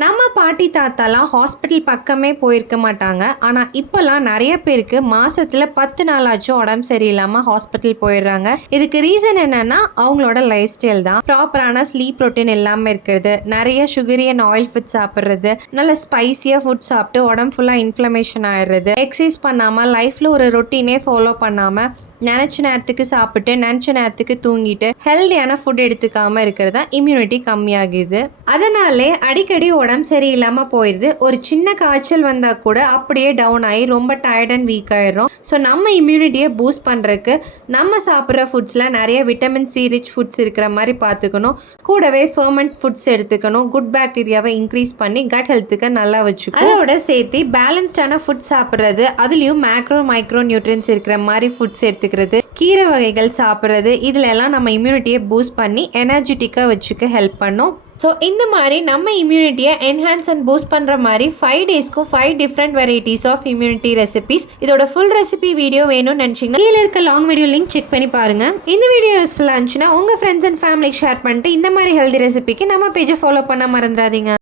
நம்ம பாட்டி தாத்தாலாம் ஹாஸ்பிட்டல் பக்கமே போயிருக்க மாட்டாங்க. ஆனா இப்போலாம் நெறைய பேருக்கு மாசத்துல 10 நாளாச்சும் உடம்பு சரியில்லாம ஹாஸ்பிட்டல் போயிடுறாங்க. இதுக்கு ரீசன் என்னன்னா அவங்களோட லைஃப் ஸ்டைல் தான். ப்ராப்பரான ஸ்லீப் ரொட்டீன் இல்லாம இருக்கிறது, நெறைய சுகரி அண்ட் ஆயில் ஃபுட் சாப்பிடுறது, நல்ல ஸ்பைசியா ஃபுட் சாப்பிட்டு உடம்பு ஃபுல்லா இன்ஃப்ளமேஷன் ஆயிடுறது, எக்ஸசைஸ் பண்ணாம லைஃப்ல ஒரு ரொட்டீனே ஃபாலோ பண்ணாம நினச்ச நேரத்துக்கு சாப்பிட்டு நினச்ச நேரத்துக்கு தூங்கிட்டு ஹெல்தியான ஃபுட் எடுத்துக்காமல் இருக்கிறது தான் இம்யூனிட்டி கம்மியாகுது. அதனாலே அடிக்கடி உடம்பு சரியில்லாமல் போயிடுது. ஒரு சின்ன காய்ச்சல் வந்தால் கூட அப்படியே டவுன் ஆகி ரொம்ப டயர்ட் அண்ட் வீக் ஆயிடும். ஸோ நம்ம இம்யூனிட்டியை பூஸ்ட் பண்ணுறதுக்கு நம்ம சாப்பிட்ற ஃபுட்ஸில் நிறைய விட்டமின் சி ரிச் ஃபுட்ஸ் இருக்கிற மாதிரி பார்த்துக்கணும். கூடவே ஃபர்மெண்ட் ஃபுட்ஸ் எடுத்துக்கணும். குட் பாக்டீரியாவை இன்க்ரீஸ் பண்ணி கட் ஹெல்த்துக்கு நல்லா வச்சுக்கணும். அதோட சேர்த்து பேலன்ஸ்டான ஃபுட் சாப்பிட்றது, அதுலேயும் மேக்ரோ மைக்ரோ நியூட்ரியன்ஸ் இருக்கிற மாதிரி ஃபுட்ஸ் எடுத்துக்கிறது, கீரை வகைகள் சாப்பிட்றது, இதுல எல்லாம் நம்ம இம்யூனிட்டியை பூஸ்ட் பண்ணி எனர்ஜெட்டிக்காக வச்சுக்க ஹெல்ப் பண்ணும். ஸோ இந்த மாதிரி நம்ம இம்யூனிட்டியை என்ஹான்ஸ் அண்ட் பூஸ்ட் பண்ணுற மாதிரி 5 டேஸ்க்கும் 5 different varieties of immunity recipes. இதோட ஃபுல் ரெசிபி வீடியோ வேணும்னு நினச்சிங்கன்னா கீழே இருக்க லாங் வீடியோ லிங்க் செக் பண்ணி பாருங்க. இந்த வீடியோ யூஸ்ஃபுல்லாக இருந்துச்சுன்னா உங்கள் ஃப்ரெண்ட்ஸ் அண்ட் ஃபேமிலிக்கு ஷேர் பண்ணிட்டு இந்த மாதிரி ஹெல்தி ரெசிபிக்கு நம்ம பேஜை ஃபாலோ பண்ண மறந்துடாதீங்க.